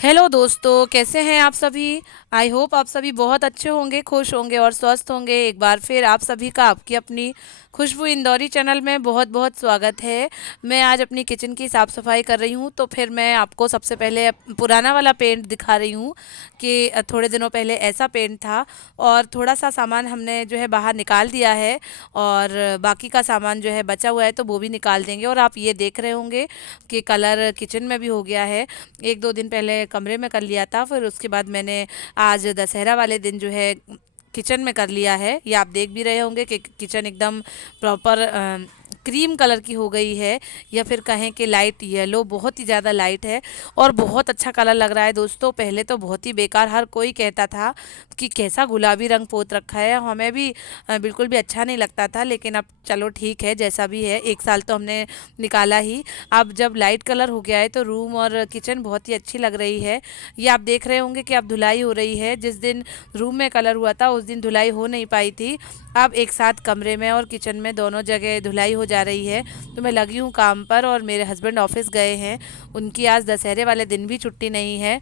Hello दोस्तों, कैसे हैं आप सभी। आई होप आप सभी बहुत अच्छे होंगे, खुश होंगे और स्वस्थ होंगे। एक बार फिर आप सभी का आपकी अपनी खुशबू इंदौरी चैनल में बहुत बहुत स्वागत है। मैं आज अपनी किचन की साफ़ सफाई कर रही हूँ, तो फिर मैं आपको सबसे पहले पुराना वाला पेंट दिखा रही हूँ कि थोड़े दिनों पहले ऐसा पेंट था और थोड़ा सा सामान हमने जो है बाहर निकाल दिया है और बाकी का सामान जो है बचा हुआ है तो वो भी निकाल देंगे। और आप ये देख रहे होंगे कि कलर किचन में भी हो गया है। एक दो दिन पहले कमरे में कर लिया था, फिर उसके बाद मैंने आज दशहरा वाले दिन जो है किचन में कर लिया है। ये आप देख भी रहे होंगे कि किचन एकदम प्रॉपर क्रीम कलर की हो गई है, या फिर कहें कि लाइट येलो, बहुत ही ज़्यादा लाइट है और बहुत अच्छा कलर लग रहा है दोस्तों। पहले तो बहुत ही बेकार, हर कोई कहता था कि कैसा गुलाबी रंग पोत रखा है, हमें भी बिल्कुल भी अच्छा नहीं लगता था। लेकिन अब चलो ठीक है, जैसा भी है, एक साल तो हमने निकाला ही। अब जब लाइट कलर हो गया है तो रूम और किचन बहुत ही अच्छी लग रही है। ये आप देख रहे होंगे कि अब धुलाई हो रही है। जिस दिन रूम में कलर हुआ था उस दिन धुलाई हो नहीं पाई थी। अब एक साथ कमरे में और किचन में दोनों जगह धुलाई हो जा रही है। तो मैं लगी हूँ काम पर और मेरे हस्बैंड ऑफिस गए हैं। उनकी आज दशहरे वाले दिन भी छुट्टी नहीं है,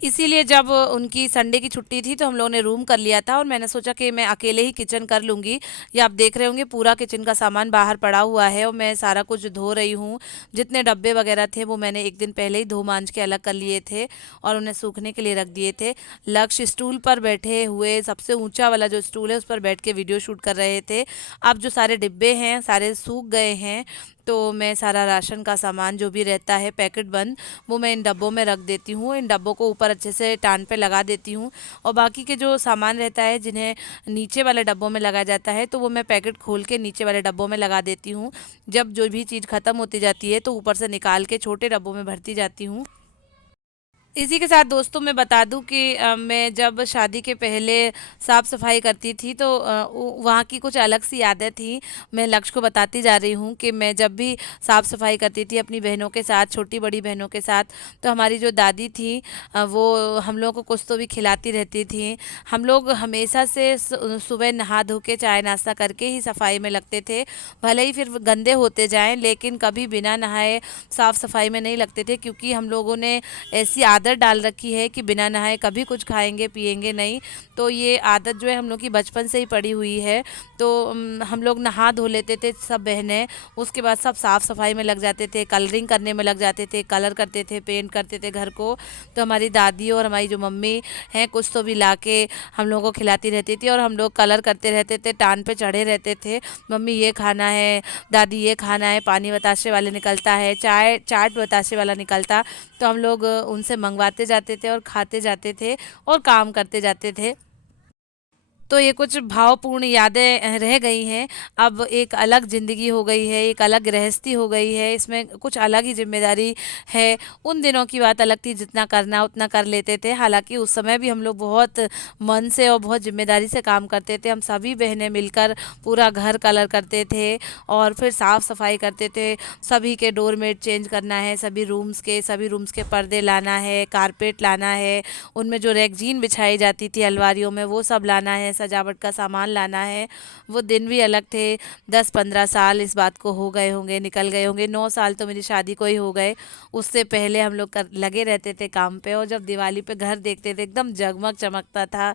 इसीलिए जब उनकी संडे की छुट्टी थी तो हम लोगों ने रूम कर लिया था और मैंने सोचा कि मैं अकेले ही किचन कर लूँगी। ये आप देख रहे होंगे पूरा किचन का सामान बाहर पड़ा हुआ है और मैं सारा कुछ धो रही हूँ। जितने डब्बे वगैरह थे वो मैंने एक दिन पहले ही धो मांज के अलग कर लिए थे और उन्हें सूखने के लिए रख दिए थे। लक्ष्य स्टूल पर बैठे हुए, सबसे ऊंचा वाला जो स्टूल है उस पर बैठ के वीडियो शूट कर रहे थे। अब जो सारे डिब्बे हैं सारे सूख गए हैं, तो मैं सारा राशन का सामान जो भी रहता है पैकेट बंद, वो मैं इन डब्बों में रख देती हूँ। इन डब्बों को ऊपर अच्छे से टान पे लगा देती हूँ और बाकी के जो सामान रहता है जिन्हें नीचे वाले डब्बों में लगाया जाता है तो वो मैं पैकेट खोल के नीचे वाले डब्बों में लगा देती हूँ। जब जो भी चीज़ ख़त्म होती जाती है तो ऊपर से निकाल के छोटे डब्बों में भरती जाती हूँ। इसी के साथ दोस्तों मैं बता दूं कि मैं जब शादी के पहले साफ़ सफाई करती थी तो वहाँ की कुछ अलग सी यादें थी। मैं लक्ष्य को बताती जा रही हूँ कि मैं जब भी साफ़ सफाई करती थी अपनी बहनों के साथ, छोटी बड़ी बहनों के साथ, तो हमारी जो दादी थी वो हम लोगों को कुछ तो भी खिलाती रहती थी। हम लोग हमेशा से सुबह नहा धो के चाय नाश्ता करके ही सफाई में लगते थे। भले ही फिर गंदे होते जाएं लेकिन कभी बिना नहाए साफ़ सफाई में नहीं लगते थे, क्योंकि हम लोगों ने ऐसी आदत डाल रखी है कि बिना नहाए कभी कुछ खाएंगे पिएंगे नहीं। तो ये आदत जो है हम लोग की बचपन से ही पड़ी हुई है। तो हम लोग नहा धो लेते थे सब बहनें, उसके बाद सब साफ़ सफाई में लग जाते थे, कलरिंग करने में लग जाते थे, कलर करते थे, पेंट करते थे घर को। तो हमारी दादी और हमारी जो मम्मी हैं कुछ तो भी ला के हम लोगों को खिलाती रहती थी और हम लोग कलर करते रहते थे, टान पे चढ़े रहते थे। मम्मी ये खाना है, दादी ये खाना है, पानी बताशे वाले निकलता है, चाय चाट बताशे वाला निकलता। तो हम लोग उनसे मंगवाते जाते थे और खाते जाते थे और काम करते जाते थे। तो ये कुछ भावपूर्ण यादें रह गई हैं। अब एक अलग ज़िंदगी हो गई है, एक अलग गृहस्थी हो गई है, इसमें कुछ अलग ही ज़िम्मेदारी है। उन दिनों की बात अलग थी, जितना करना उतना कर लेते थे। हालाँकि उस समय भी हम लोग बहुत मन से और बहुत ज़िम्मेदारी से काम करते थे। हम सभी बहनें मिलकर पूरा घर कलर करते थे और फिर साफ़-सफाई करते थे। सभी के डोरमेट चेंज करना है, सभी रूम्स के पर्दे लाना है, कारपेट लाना है, उनमें जो रैगज़ीन बिछाई जाती थी अलमारियों में वो सब लाना है, सजावट का सामान लाना है। वो दिन भी अलग थे। 10-15 साल इस बात को हो गए होंगे, निकल गए होंगे। 9 साल तो मेरी शादी को ही हो गए। उससे पहले हम लोग लगे रहते थे काम पे और जब दिवाली पे घर देखते थे एकदम जगमग चमकता था।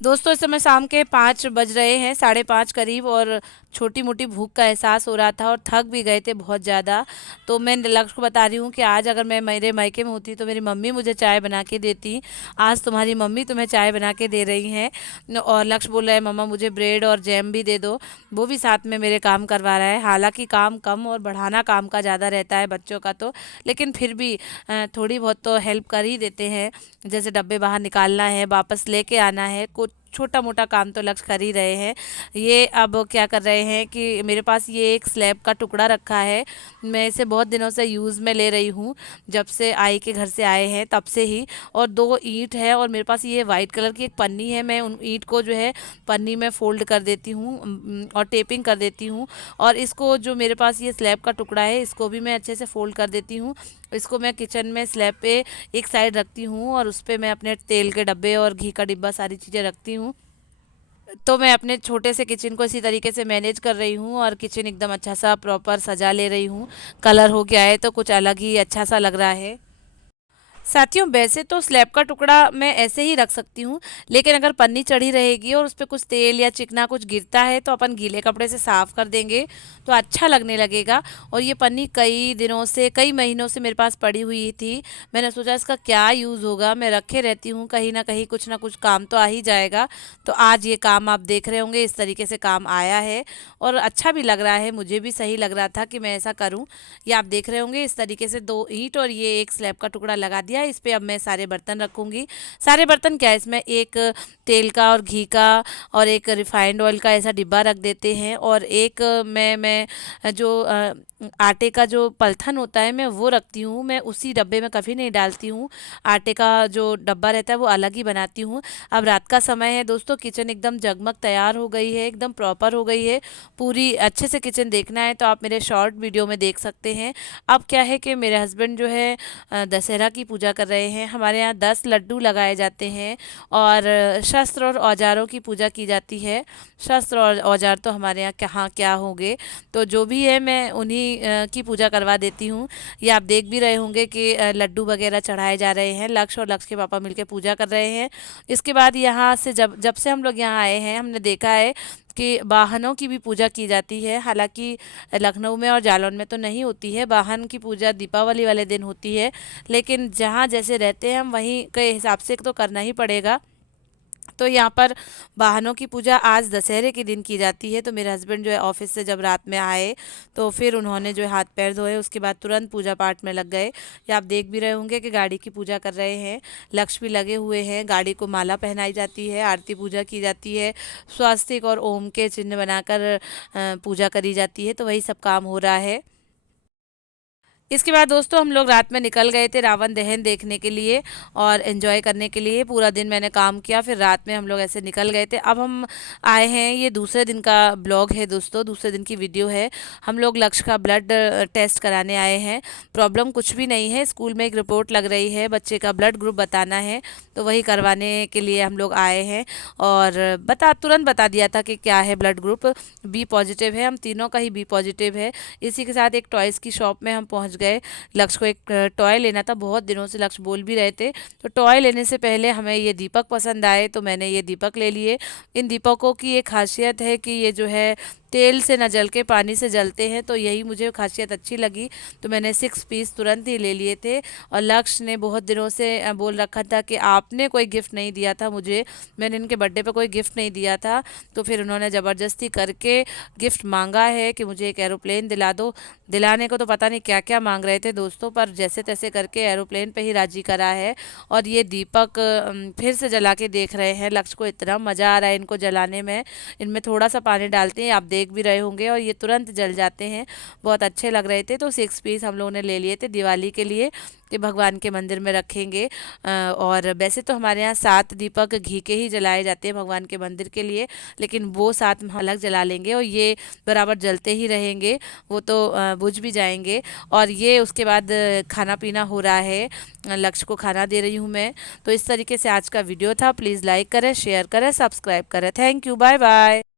दोस्तों इस समय शाम के 5 बज रहे हैं, 5:30 करीब, और छोटी मोटी भूख का एहसास हो रहा था और थक भी गए थे बहुत ज़्यादा। तो मैं लक्ष्य को बता रही हूँ कि आज अगर मैं मेरे मायके में होती तो मेरी मम्मी मुझे चाय बना के देती। आज तुम्हारी मम्मी तुम्हें चाय बना के दे रही हैं। और लक्ष्य बोल रहा है मम्मा मुझे ब्रेड और जैम भी दे दो। वो भी साथ में मेरे काम करवा रहा है। हालांकि काम कम और बढ़ाना काम का ज़्यादा रहता है बच्चों का, तो लेकिन फिर भी थोड़ी बहुत तो हेल्प कर ही देते हैं। जैसे डब्बे बाहर निकालना है, वापस लेके आना है, कुछ छोटा मोटा काम तो लक्ष्य कर ही रहे हैं। ये अब क्या कर रहे हैं कि मेरे पास ये एक स्लैब का टुकड़ा रखा है। मैं इसे बहुत दिनों से यूज़ में ले रही हूँ, जब से आई के घर से आए हैं तब से ही। और 2 ईंट है और मेरे पास ये वाइट कलर की एक पन्नी है। मैं उन ईंट को जो है पन्नी में फ़ोल्ड कर देती हूँ और टेपिंग कर देती हूँ। और इसको जो मेरे पास ये स्लैब का टुकड़ा है इसको भी मैं अच्छे से फ़ोल्ड कर देती हूँ। इसको मैं किचन में स्लैब पे एक साइड रखती हूँ और उस पे मैं अपने तेल के डब्बे और घी का डिब्बा सारी चीज़ें रखती हूँ। तो मैं अपने छोटे से किचन को इसी तरीके से मैनेज कर रही हूँ और किचन एकदम अच्छा सा प्रॉपर सजा ले रही हूँ। कलर हो गया है तो कुछ अलग ही अच्छा सा लग रहा है। साथियों वैसे तो स्लैब का टुकड़ा मैं ऐसे ही रख सकती हूँ, लेकिन अगर पन्नी चढ़ी रहेगी और उस पे कुछ तेल या चिकना कुछ गिरता है तो अपन गीले कपड़े से साफ कर देंगे तो अच्छा लगने लगेगा। और ये पन्नी कई दिनों से, कई महीनों से मेरे पास पड़ी हुई थी। मैंने सोचा इसका क्या यूज़ होगा, मैं रखे रहती हूँ, कहीं ना कुछ काम तो आ ही जाएगा। तो आज ये काम आप देख रहे होंगे इस तरीके से काम आया है और अच्छा भी लग रहा है, मुझे भी सही लग रहा था कि मैं ऐसा करूँ। ये आप देख रहे होंगे इस तरीके से 2 ईंट और ये एक स्लैब का टुकड़ा लगा दिया। इस पे अब मैं सारे बर्तन रखूँगी। सारे बर्तन क्या है, इसमें एक तेल का और घी का और एक रिफाइंड ऑयल का ऐसा डिब्बा रख देते हैं, और एक मैं जो आटे का जो पलथन होता है मैं वो रखती हूँ। मैं उसी डब्बे में कभी नहीं डालती हूँ, आटे का जो डब्बा रहता है वो अलग ही बनाती हूँ। अब रात का समय है दोस्तों, किचन एकदम जगमग तैयार हो गई है, एकदम प्रॉपर हो गई है। पूरी अच्छे से किचन देखना है तो आप मेरे शॉर्ट वीडियो में देख सकते हैं। अब क्या है कि मेरे हस्बैंड जो है दशहरा की पूजा कर रहे हैं। हमारे यहाँ 10 लड्डू लगाए जाते हैं और शस्त्र और औजारों की पूजा की जाती है। शस्त्र और औजार तो हमारे यहाँ कहाँ क्या होंगे, तो जो भी है मैं उन्हीं की पूजा करवा देती हूँ। ये आप देख भी रहे होंगे कि लड्डू वगैरह चढ़ाए जा रहे हैं। लक्ष्य और लक्ष्य के पापा मिलकर पूजा कर रहे हैं। इसके बाद यहाँ से जब जब से हम लोग यहाँ आए हैं हमने देखा है कि वाहनों की भी पूजा की जाती है। हालांकि लखनऊ में और जालौन में तो नहीं होती है, वाहन की पूजा दीपावली वाले दिन होती है, लेकिन जहाँ जैसे रहते हैं हम वहीं के हिसाब से तो करना ही पड़ेगा। तो यहाँ पर वाहनों की पूजा आज दशहरे के दिन की जाती है। तो मेरे हस्बैंड जो है ऑफिस से जब रात में आए तो फिर उन्होंने जो है हाथ पैर धोए, उसके बाद तुरंत पूजा पाठ में लग गए। ये आप देख भी रहे होंगे कि गाड़ी की पूजा कर रहे हैं, लक्ष्य भी लगे हुए हैं, गाड़ी को माला पहनाई जाती है, आरती पूजा की जाती है, स्वास्तिक और ओम के चिन्ह बनाकर पूजा करी जाती है। तो वही सब काम हो रहा है। इसके बाद दोस्तों हम लोग रात में निकल गए थे रावण दहन देखने के लिए और एंजॉय करने के लिए। पूरा दिन मैंने काम किया, फिर रात में हम लोग ऐसे निकल गए थे। अब हम आए हैं, ये दूसरे दिन का ब्लॉग है दोस्तों, दूसरे दिन की वीडियो है। हम लोग लक्ष्य का ब्लड टेस्ट कराने आए हैं। प्रॉब्लम कुछ भी नहीं है, स्कूल में एक रिपोर्ट लग रही है, बच्चे का ब्लड ग्रुप बताना है, तो वही करवाने के लिए हम लोग आए हैं। और तुरंत बता दिया था कि क्या है ब्लड ग्रुप, बी पॉजिटिव है, हम तीनों का ही बी पॉजिटिव है। इसी के साथ एक टॉयज़ की शॉप में हम पहुंच गए। लक्ष्य को एक टॉय लेना था, बहुत दिनों से लक्ष्य बोल भी रहे थे। तो टॉय लेने से पहले हमें ये दीपक पसंद आए तो मैंने ये दीपक ले लिए। इन दीपकों की एक खासियत है कि ये जो है तेल से न जल के पानी से जलते हैं, तो यही मुझे खासियत अच्छी लगी। तो मैंने 6 पीस तुरंत ही ले लिए थे। और लक्ष्य ने बहुत दिनों से बोल रखा था कि आपने कोई गिफ्ट नहीं दिया था मुझे, मैंने इनके बर्थडे पे कोई गिफ्ट नहीं दिया था। तो फिर उन्होंने ज़बरदस्ती करके गिफ्ट मांगा है कि मुझे एक एरोप्लेन दिला दो। दिलाने को तो पता नहीं क्या क्या मांग रहे थे दोस्तों, पर जैसे तैसे करके एरोप्लेन पे ही राजी करा है। और ये दीपक फिर से जला के देख रहे हैं। लक्ष्य को इतना मज़ा आ रहा है इनको जलाने में। इनमें थोड़ा सा पानी डालते हैं, आप देख भी रहे होंगे, और ये तुरंत जल जाते हैं, बहुत अच्छे लग रहे थे। तो 6 पीस हम लोगों ने ले लिए थे दिवाली के लिए कि भगवान के मंदिर में रखेंगे। और वैसे तो हमारे यहाँ 7 दीपक घी के ही जलाए जाते हैं भगवान के मंदिर के लिए, लेकिन वो 7 हम अलग जला लेंगे और ये बराबर जलते ही रहेंगे, वो तो बुझ भी जाएंगे। और ये उसके बाद खाना पीना हो रहा है, लक्ष्य को खाना दे रही हूँ मैं। तो इस तरीके से आज का वीडियो था। प्लीज़ लाइक करें, शेयर करें, सब्सक्राइब करें। Thank you, bye bye.